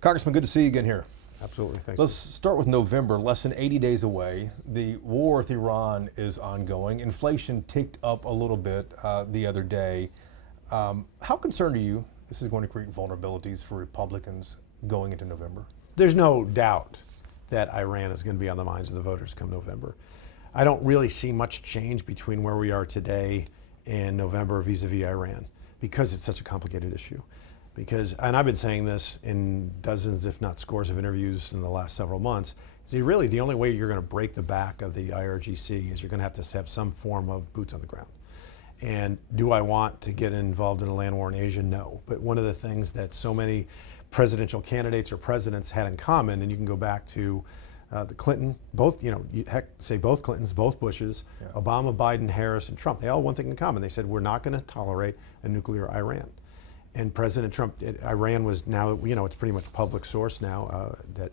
Congressman, good to see you again here. Absolutely, thanks. Let's start with November, less than 80 days away. The war with Iran is ongoing. Inflation ticked up a little bit the other day. How concerned are you this is going to create vulnerabilities for Republicans going into November? There's no doubt that Iran is going to be on the minds of the voters come November. I don't really see much change between where we are today and November vis-a-vis Iran because it's such a complicated issue. And I've been saying this in dozens, if not scores of interviews in the last several months, really the only way you're going to break the back of the IRGC is you're going to have some form of boots on the ground. And do I want to get involved in a land war in Asia? No. But one of the things that so many presidential candidates or presidents had in common, and you can go back to the Clinton, both, say both Clintons, both Bushes, yeah. Obama, Biden, Harris, and Trump, they all had one thing in common. They said, we're not going to tolerate a nuclear Iran. And President Trump, Iran was now, it's pretty much public source now that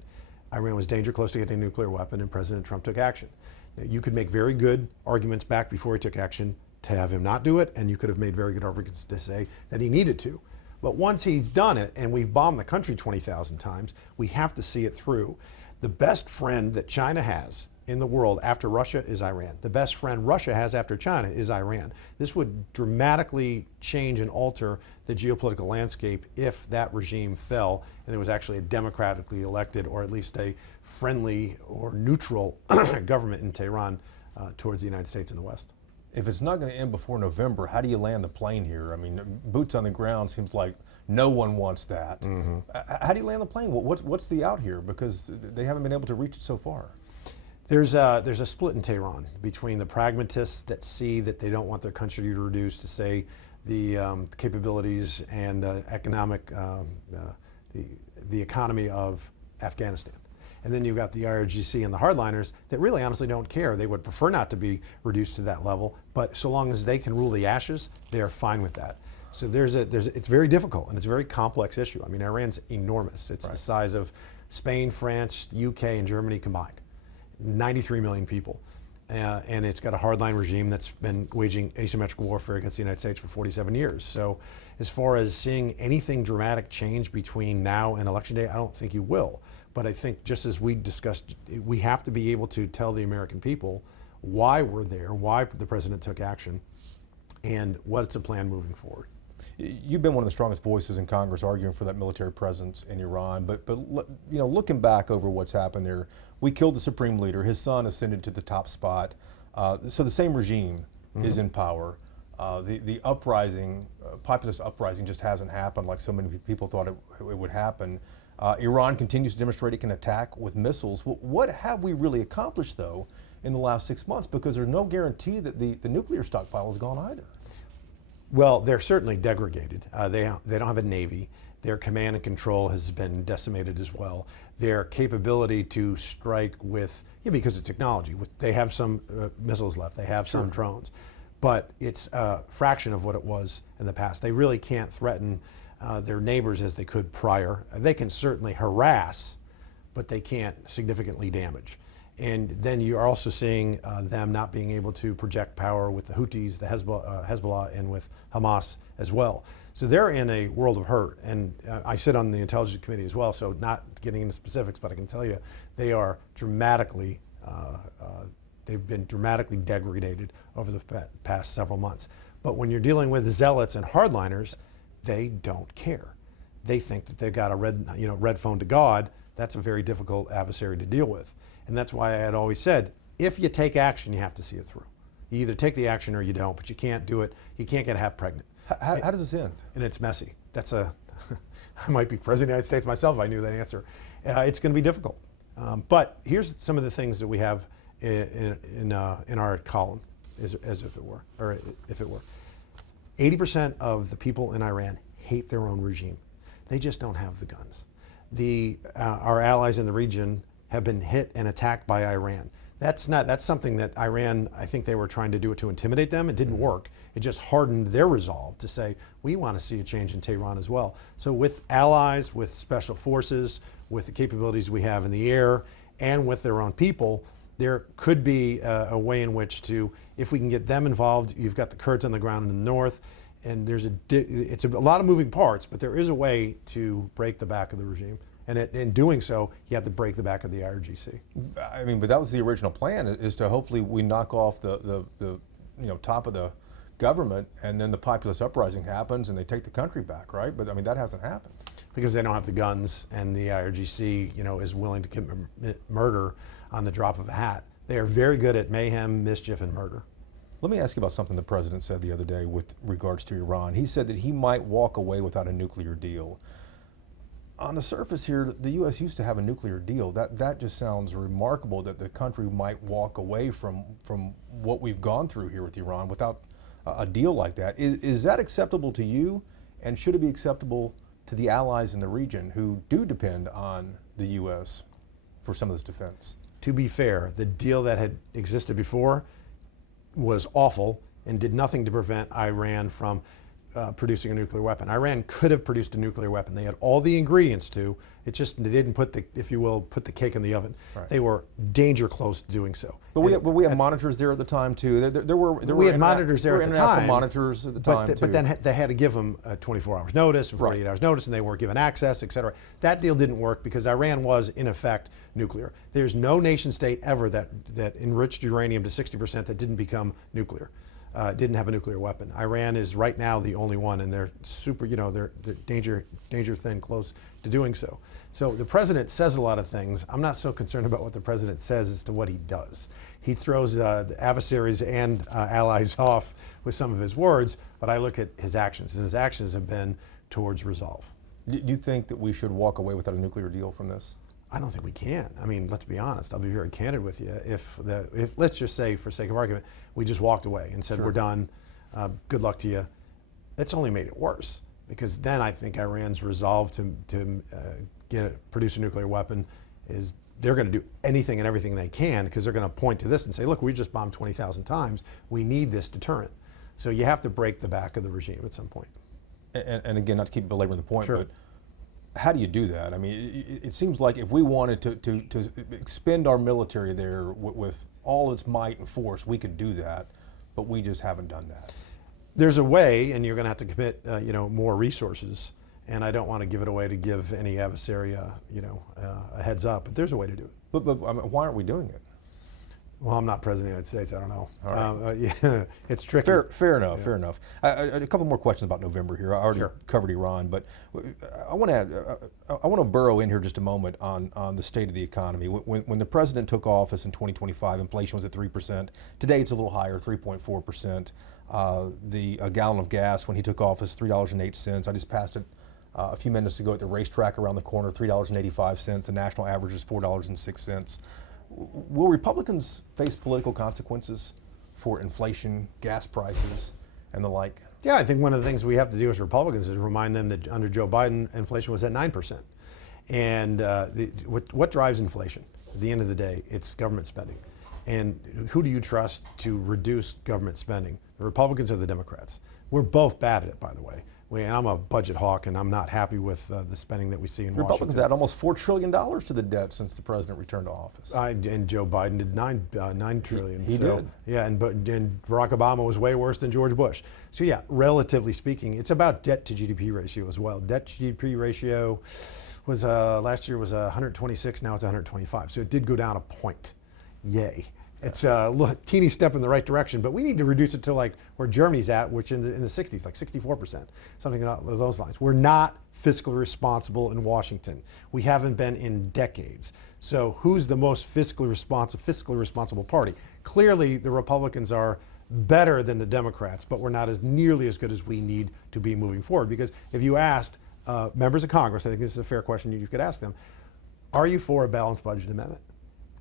Iran was danger close to getting a nuclear weapon, and President Trump took action. Now, you could make very good arguments back before he took action to have him not do it, and you could have made very good arguments to say that he needed to. But once he's done it, and we've bombed the country 20,000 times, we have to see it through. The best friend that China has in the world after Russia is Iran. The best friend Russia has after China is Iran. This would dramatically change and alter the geopolitical landscape if that regime fell and there was actually a democratically elected or at least a friendly or neutral government in Tehran towards the United States and the West. If it's not going to end before November, how do you land the plane here? I mean, boots on the ground seems like no one wants that. Mm-hmm. How do you land the plane? What's the out here? Because they haven't been able to reach it so far. There's a split in Tehran between the pragmatists that see that they don't want their country to reduce to, say, the capabilities and economic, the economy of Afghanistan. And then you've got the IRGC and the hardliners that really honestly don't care. They would prefer not to be reduced to that level, but so long as they can rule the ashes, they are fine with that. So it's very difficult and it's a very complex issue. I mean, Iran's enormous. It's the size of Spain, France, UK, and Germany combined. 93 million people. And it's got a hardline regime that's been waging asymmetrical warfare against the United States for 47 years. So as far as seeing anything dramatic change between now and Election Day, I don't think you will. But I think just as we discussed, we have to be able to tell the American people why we're there, why the president took action, and what's the plan moving forward. You've been one of the strongest voices in Congress arguing for that military presence in Iran, but looking back over what's happened there, we killed the supreme leader. His son ascended to the top spot. So the same regime is in power. The uprising, populist uprising, just hasn't happened like so many people thought it would happen. Iran continues to demonstrate it can attack with missiles. What have we really accomplished, though, in the last 6 months? Because there's no guarantee that the nuclear stockpile is gone either. Well, they're certainly degraded. They don't have a navy. Their command and control has been decimated as well. Their capability to strike with, because of technology, they have some missiles left, they have some drones, but it's a fraction of what it was in the past. They really can't threaten their neighbors as they could prior. They can certainly harass, but they can't significantly damage. And then you are also seeing them not being able to project power with the Houthis, the Hezbollah, and with Hamas as well. So they're in a world of hurt. And I sit on the Intelligence Committee as well, so not getting into specifics, but I can tell you they are dramatically, they've been dramatically degraded over the past several months. But when you're dealing with zealots and hardliners, they don't care. They think that they've got a red phone to God. That's a very difficult adversary to deal with. And that's why I had always said, if you take action, you have to see it through. You either take the action or you don't, but you can't do it. You can't get half pregnant. How does this end? And it's messy. I might be president of the United States myself if I knew that answer. It's going to be difficult. But here's some of the things that we have in our column, as if it were, or if it were. 80% of the people in Iran hate their own regime. They just don't have the guns. Our allies in the region have been hit and attacked by Iran. That's something that Iran, I think they were trying to do it to intimidate them. It didn't work. It just hardened their resolve to say, we want to see a change in Tehran as well. So with allies, with special forces, with the capabilities we have in the air, and with their own people, there could be a way in which to, if we can get them involved, you've got the Kurds on the ground in the north, and it's a lot of moving parts, but there is a way to break the back of the regime And in doing so, you have to break the back of the IRGC. I mean, but that was the original plan, is to hopefully we knock off the top of the government, and then the populist uprising happens and they take the country back, right? But I mean, that hasn't happened. Because they don't have the guns, and the IRGC, is willing to commit murder on the drop of a hat. They are very good at mayhem, mischief, and murder. Let me ask you about something the president said the other day with regards to Iran. He said that he might walk away without a nuclear deal. On the surface here, the U.S. used to have a nuclear deal. That just sounds remarkable, that the country might walk away from what we've gone through here with Iran without a deal like that. Is that acceptable to you, and should it be acceptable to the allies in the region who do depend on the U.S. for some of this defense? To be fair, the deal that had existed before was awful and did nothing to prevent Iran from producing a nuclear weapon. Iran could have produced a nuclear weapon. They had all the ingredients to. It's just they didn't put the, if you will, put the cake in the oven. Right. They were danger close to doing so. But we had monitors there at the time too. We had monitors there at the time. Monitors at the time too. But then they had to give them 24 hours notice and 48 hours notice, and they weren't given access, et cetera. That deal didn't work because Iran was in effect nuclear. There's no nation state ever that enriched uranium to 60% that didn't become nuclear. Didn't have a nuclear weapon. Iran is right now the only one, and they're super, they're danger thin close to doing so. So the president says a lot of things. I'm not so concerned about what the president says as to what he does. He throws the adversaries and allies off with some of his words, but I look at his actions, and his actions have been towards resolve. Do you think that we should walk away without a nuclear deal from this? I don't think we can. I mean, let's be honest. I'll be very candid with you. If let's just say, for sake of argument, we just walked away and said, Sure, we're done, good luck to you, that's only made it worse. Because then I think Iran's resolve to produce a nuclear weapon is they're going to do anything and everything they can, because they're going to point to this and say, look, we just bombed 20,000 times. We need this deterrent. So you have to break the back of the regime at some point. And again, not to keep belaboring the point, Sure. but how do you do that? I mean, it seems like if we wanted to expend our military there with all its might and force, we could do that, but we just haven't done that. There's a way, and you're going to have to commit, more resources. And I don't want to give it away to give any adversary, a heads up. But there's a way to do it. But I mean, why aren't we doing it? Well, I'm not president of the United States. I don't know. All right. Yeah, it's tricky. Fair enough. Fair enough. A couple more questions about November here. I already Sure. covered Iran, but I want to burrow in here just a moment on the state of the economy. When the president took office in 2025, inflation was at 3%. Today, it's a little higher, 3.4%. A gallon of gas when he took office, $3.08. I just passed it a few minutes ago at the racetrack around the corner, $3.85. The national average is $4.06. Will Republicans face political consequences for inflation, gas prices, and the like? Yeah, I think one of the things we have to do as Republicans is remind them that under Joe Biden, inflation was at 9%. And what drives inflation? At the end of the day, it's government spending. And who do you trust to reduce government spending? The Republicans or the Democrats? We're both bad at it, by the way. And I'm a budget hawk, and I'm not happy with the spending that we see in Washington. Republicans add almost $4 trillion to the debt since the president returned to office. And Joe Biden did $9 trillion. He did. Yeah, and Barack Obama was way worse than George Bush. So yeah, relatively speaking, it's about debt to GDP ratio as well. Debt to GDP ratio was last year was 126, now it's 125. So it did go down a point. Yay. It's a teeny step in the right direction, but we need to reduce it to like where Germany's at, which in the 60s, like 64%, something along those lines. We're not fiscally responsible in Washington. We haven't been in decades. So who's the most fiscally responsible party? Clearly, the Republicans are better than the Democrats, but we're not nearly as good as we need to be moving forward. Because if you asked members of Congress, I think this is a fair question you could ask them, are you for a balanced budget amendment?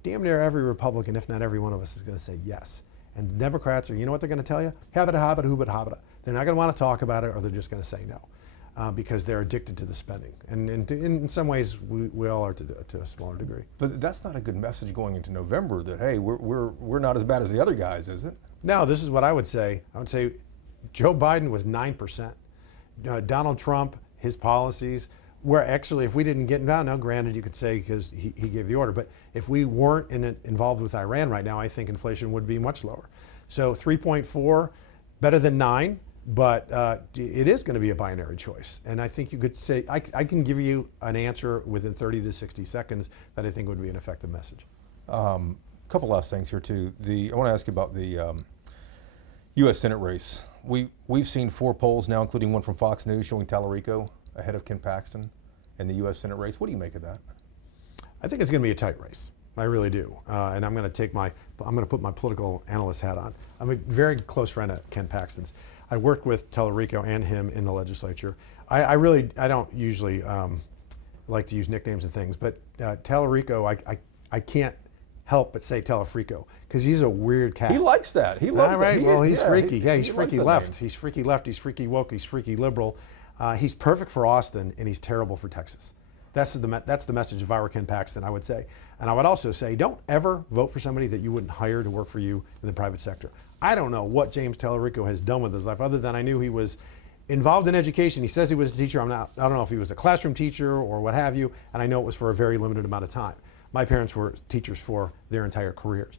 Damn near every Republican, if not every one of us, is going to say yes. And the Democrats are, you know what they're going to tell you? Habita, habita, hubita, habita. They're not going to want to talk about it, or they're just going to say no, because they're addicted to the spending. And in some ways, we all are to a smaller degree. But that's not a good message going into November. That hey, we're not as bad as the other guys, is it? No, this is what I would say. I would say Joe Biden was 9%. Donald Trump, his policies. Where actually, if we didn't get down, now granted you could say because he gave the order, but if we weren't involved with Iran right now, I think inflation would be much lower. So 3.4, better than 9, But it is going to be a binary choice. And I think you could say, I can give you an answer within 30 to 60 seconds that I think would be an effective message. Couple last things here too. I want to ask you about the U.S. Senate race. We've seen 4 polls now, including one from Fox News, showing Tallarico ahead of Ken Paxton in the U.S. Senate race. What do you make of that? I think it's going to be a tight race. I really do. And I'm going to put my political analyst hat on. I'm a very close friend of Ken Paxton's. I worked with Tallarico and him in the legislature. I don't usually like to use nicknames and things, but Tallarico, I can't help but say Telefrico because he's a weird cat. He likes that. He loves that. Well, he's freaky. Yeah, he's freaky left. He's freaky left. He's freaky woke. He's freaky liberal. He's perfect for Austin, and he's terrible for Texas. That's the message if I were Ken Paxton, I would say. And I would also say, don't ever vote for somebody that you wouldn't hire to work for you in the private sector. I don't know what James Tallarico has done with his life other than I knew he was involved in education. He says he was a teacher. I don't know if he was a classroom teacher or what have you, and I know it was for a very limited amount of time. My parents were teachers for their entire careers.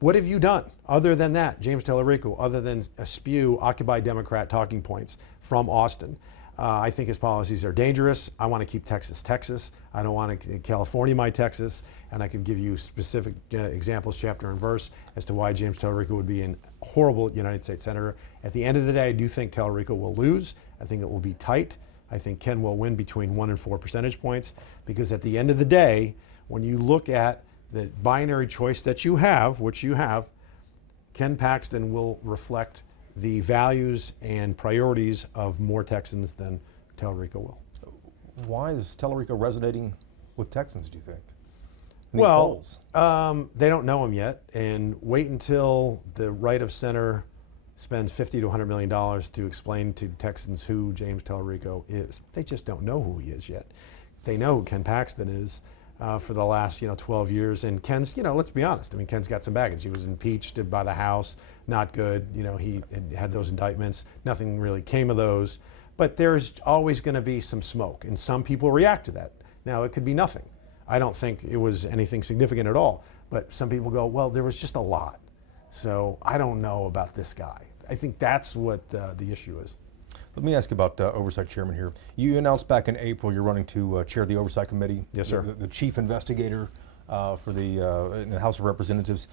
What have you done other than that, James Tallarico, other than spew Occupy Democrat talking points from Austin? I think his policies are dangerous. I want to keep Texas, Texas. I don't want to California my Texas. And I can give you specific examples, chapter and verse, as to why James Tallarico would be a horrible United States Senator. At the end of the day, I do think Tallarico will lose. I think it will be tight. I think Ken will win between 1 and 4 percentage points, because at the end of the day, when you look at the binary choice that you have, which you have, Ken Paxton will reflect the values and priorities of more Texans than Tallarico will. Why is Tallarico resonating with Texans, do you think? Well, they don't know him yet, and wait until the right of center spends $50 to $100 million to explain to Texans who James Tallarico is. They just don't know who he is yet. They know who Ken Paxton is for the last 12 years, and Ken's, let's be honest. I mean, Ken's got some baggage. He was impeached by the House, not good. He had those indictments. Nothing really came of those. But there's always going to be some smoke, and some people react to that. Now, it could be nothing. I don't think it was anything significant at all. But some people go, well, there was just a lot. So I don't know about this guy. I think that's what the issue is. Let me ask you about Oversight Chairman here. You announced back in April you're running to chair the Oversight Committee. Yes, sir. The chief investigator for in the House of Representatives.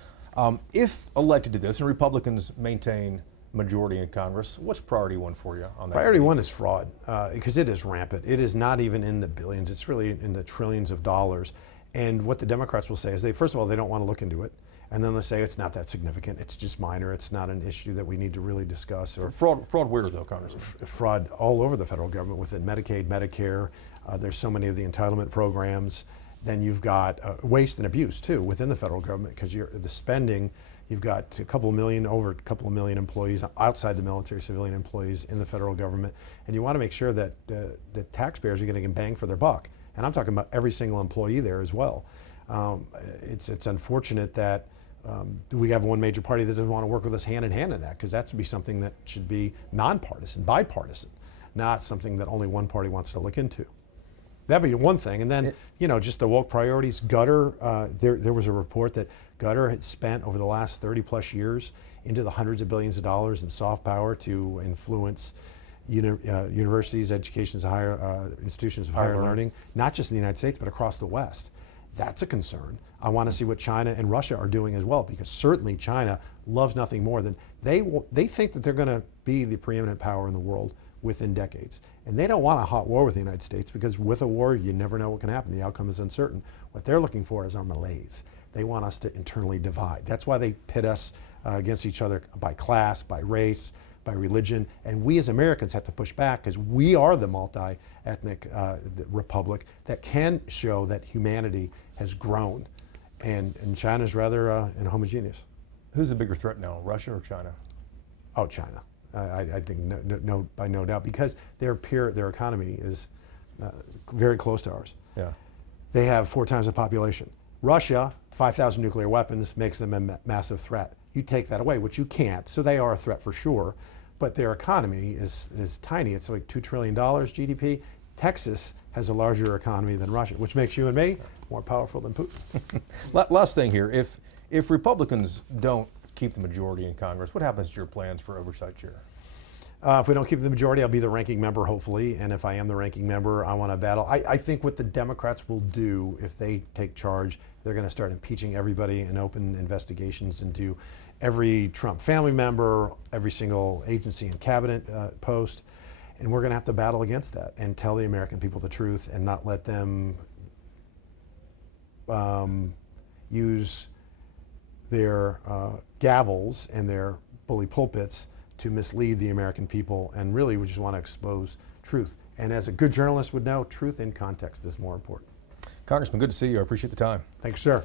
If elected to this, and Republicans maintain majority in Congress, what's priority 1 for you on that? Priority committee? 1 is fraud, because it is rampant. It is not even in the billions. It's really in the trillions of dollars. And what the Democrats will say is first of all, they don't want to look into it. And then they'll say it's not that significant. It's just minor. It's not an issue that we need to really discuss. Or fraud where though, Congressman? Fraud all over the federal government, within Medicaid, Medicare. There's so many of the entitlement programs. Then you've got waste and abuse too within the federal government, because the spending. You've got over a couple of million employees outside the military, civilian employees in the federal government, and you want to make sure that the taxpayers are getting a bang for their buck. And I'm talking about every single employee there as well. It's unfortunate that we have one major party that doesn't want to work with us hand in hand in that, because that should be something that should be nonpartisan, bipartisan, not something that only one party wants to look into. That'd be one thing. And then, just the woke priorities. Gutter, there was a report that Gutter had spent over the last 30 plus years into the hundreds of billions of dollars in soft power to influence universities, institutions of higher learning, not just in the United States, but across the West. That's a concern. I want to see what China and Russia are doing as well, because certainly China loves nothing more than they think that they're going to be the preeminent power in the world within decades. And they don't want a hot war with the United States, because with a war, you never know what can happen. The outcome is uncertain. What they're looking for is our malaise. They want us to internally divide. That's why they pit us against each other by class, by race, by religion. And we as Americans have to push back, because we are the multi-ethnic republic that can show that humanity has grown. And China's rather inhomogeneous. Who's the bigger threat now, Russia or China? Oh, China. I think by no doubt, because their economy is very close to ours. Yeah. They have 4 times the population. Russia, 5,000 nuclear weapons, makes them a massive threat. You take that away, which you can't, so they are a threat for sure, but their economy is tiny. It's like $2 trillion GDP. Texas has a larger economy than Russia, which makes you and me more powerful than Putin. Last thing here, if Republicans don't keep the majority in Congress, what happens to your plans for Oversight Chair? If we don't keep the majority, I'll be the ranking member, hopefully. And if I am the ranking member, I want to battle. I think what the Democrats will do if they take charge, they're going to start impeaching everybody and open investigations into every Trump family member, every single agency and cabinet post. And we're going to have to battle against that and tell the American people the truth and not let them use their gavels and their bully pulpits to mislead the American people, and really we just want to expose truth. And as a good journalist would know, truth in context is more important. Congressman, good to see you. I appreciate the time. Thanks, sir.